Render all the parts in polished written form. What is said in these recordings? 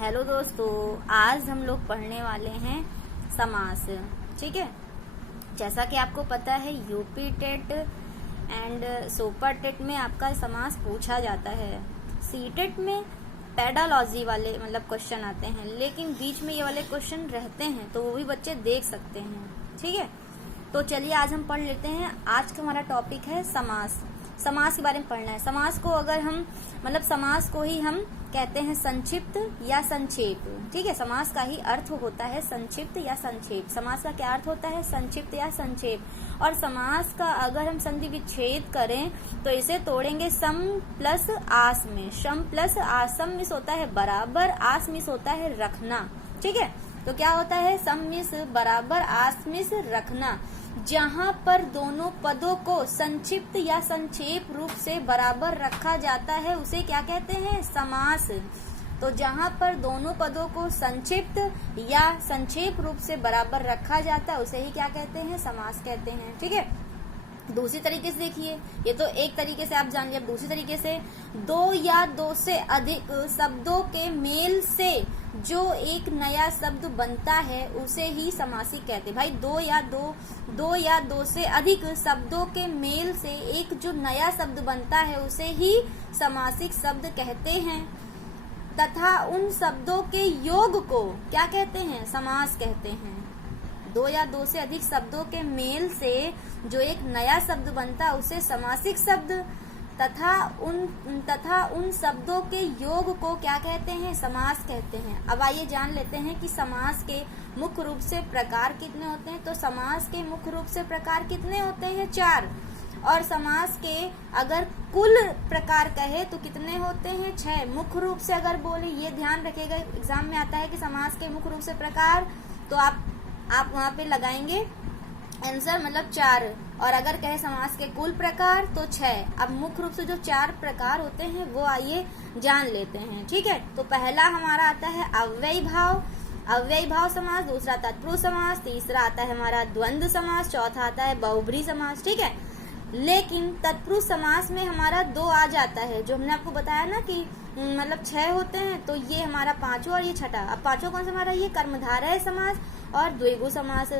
Hello दोस्तों, आज हम लोग पढ़ने वाले हैं समास। ठीक है, जैसा कि आपको पता है UP TET and super TET में आपका समास पूछा जाता है। सी टेट में पेडालॉजी वाले क्वेश्चन आते हैं, लेकिन बीच में ये वाले क्वेश्चन रहते हैं तो वो भी बच्चे देख सकते हैं। ठीक है, तो चलिए आज हम पढ़ लेते हैं। आज का हमारा टॉपिक है समास। समास के बारे में पढ़ना है। समास को अगर हम समास को ही हम कहते हैं संक्षिप्त या संक्षेप। ठीक है, समास का ही अर्थ होता है संक्षिप्त या संक्षेप। समास का क्या अर्थ होता है? संक्षिप्त या संक्षेप। और समास का अगर हम संधि विच्छेद करें तो इसे तोड़ेंगे सम प्लस आस में। सम प्लस आस, सम मिस होता है बराबर, आस मिस होता है रखना। ठीक है, तो क्या होता है? सम मिस बराबर, आस मिस रखना। जहां पर दोनों पदों को संक्षिप्त या संक्षेप रूप से बराबर रखा जाता है उसे क्या कहते हैं? समास। तो जहां पर दोनों पदों को संक्षिप्त या संक्षेप रूप से बराबर रखा जाता है उसे ही क्या कहते हैं? समास कहते हैं। ठीक है, दूसरी तरीके से देखिए, ये तो एक तरीके से आप जान लिया। दूसरी तरीके से दो या दो से अधिक शब्दों के मेल से जो एक नया शब्द बनता है उसे ही समासिक कहते हैं। भाई दो या दो से अधिक शब्दों के मेल से एक जो नया शब्द बनता है उसे ही समासिक शब्द कहते हैं। तथा उन शब्दों के योग को क्या कहते हैं? समास कहते हैं। दो या दो से अधिक शब्दों के मेल से जो एक नया शब्द बनता है उसे समासिक शब्द, तथा उन शब्दों के योग को क्या कहते हैं? समास कहते हैं। अब आइए जान लेते हैं कि समास के मुख्य रूप से प्रकार कितने होते हैं। तो समास के मुख्य रूप से प्रकार कितने होते हैं? 4। और समास के अगर कुल प्रकार कहे तो कितने होते हैं? 6। मुख्य रूप से अगर बोले, ये ध्यान रखिएगा, एग्जाम में आता है कि समास के मुख्य रूप से प्रकार, तो आप वहाँ पे लगाएंगे आंसर 4। और अगर कहे समास के कुल प्रकार तो 6। अब मुख्य रूप से जो 4 प्रकार होते हैं वो आइए जान लेते हैं। ठीक है, तो पहला हमारा आता है अव्ययी भाव समास, दूसरा तत्पुरुष समास, तीसरा आता है हमारा द्वंद्व समास, चौथा आता है बहुब्री समास। ठीक है, लेकिन तत्पुरुष समास में हमारा 2 आ जाता है, जो हमने आपको बताया ना कि 6 होते हैं, तो ये हमारा 5वां और ये 6ठा। अब 5वां कौन सा हमारा? ये कर्मधारय समास और द्विगु समास।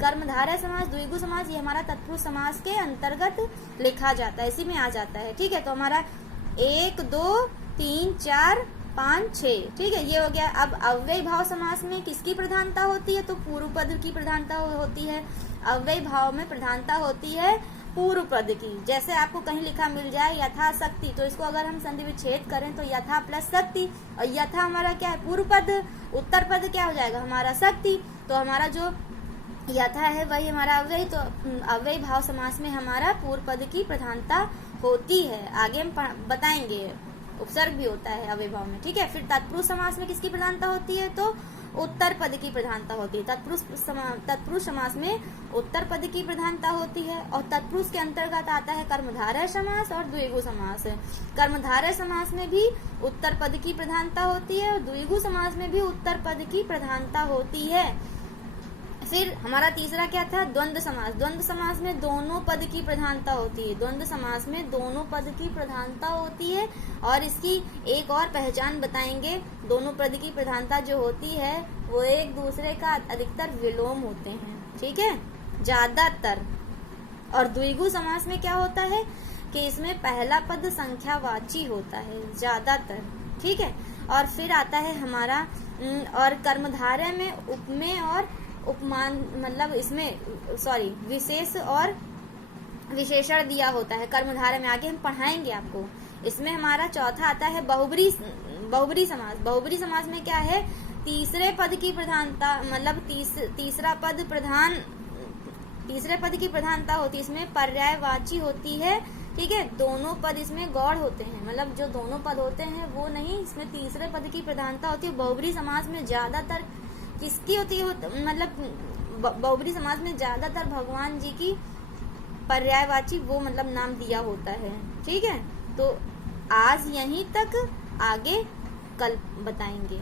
कर्मधारय समास, द्विगु समास ये हमारा तत्पुरुष समास के अंतर्गत लिखा जाता है, इसी में आ जाता है। ठीक है, तो हमारा 1 2 3 4 5 6। ठीक है, ये हो गया। अब अव्ययी भाव समास में किसकी प्रधानता होती है? तो पूर्व पद की प्रधानता होती है। अव्ययी भाव में प्रधानता होती है पूर्व पद की। जैसे आपको कहीं लिखा मिल जाए यथाशक्ति, तो इसको अगर हम संधि विच्छेद करें तो यथा प्लस शक्ति, और यथा हमारा क्या है? पूर्व पद। उत्तर पद क्या हो जाएगा? हमारा शक्ति। तो हमारा जो यथा है वही हमारा अव्ययी। तो अव्ययी भाव समास में हमारा पूर्व पद की प्रधानता होती है। आगे हम बताएंगे, उपसर्ग भी होता है अव्ययी भाव में। ठीक है, फिर तत्पुरुष समास में किसकी प्रधानता होती है? तो उत्तर पद की प्रधानता होती है। तत्पुरुष समास में उत्तर पद की प्रधानता होती है। और तत्पुरुष के अंतर्गत आता है कर्मधारय समास और द्विगु समास। कर्मधारय समास में भी उत्तर पद की प्रधानता होती है और द्विगु समास में भी उत्तर पद की प्रधानता होती है। फिर हमारा तीसरा क्या था? द्वंद्व समास। द्वंद्व समास में दोनों पद की प्रधानता होती है। द्वंद्व समास में दोनों पद की प्रधानता होती है, और इसकी एक और पहचान बताएंगे। दोनों पद की प्रधानता जो होती है वो एक दूसरे का अधिकतर विलोम होते हैं। ठीक है, ज्यादातर। और द्विगु समास में क्या होता है कि इसमें पहला पद संख्यावाची होता है ज्यादातर। ठीक है, और फिर आता है हमारा और कर्मधारय में उपमेय और उपमान इसमें विशेष और विशेषण दिया होता है कर्मधारय में। आगे हम पढ़ाएंगे आपको। इसमें हमारा चौथा आता है बहुब्री समास। बहुब्री समास में क्या है? तीसरे पद की प्रधानता, तीसरा पद तीसरे पद की प्रधानता होती है। इसमें पर्यायवाची होती है। ठीक है, दोनों पद इसमें गौड़ होते हैं, जो दोनों पद होते हैं वो नहीं, इसमें तीसरे पद की प्रधानता होती है। बहुब्री समास में ज्यादातर किसकी होती है? बहुब्री समास में ज्यादातर भगवान जी की पर्यायवाची वो नाम दिया होता है। ठीक है, तो आज यहीं तक, आगे कल बताएंगे।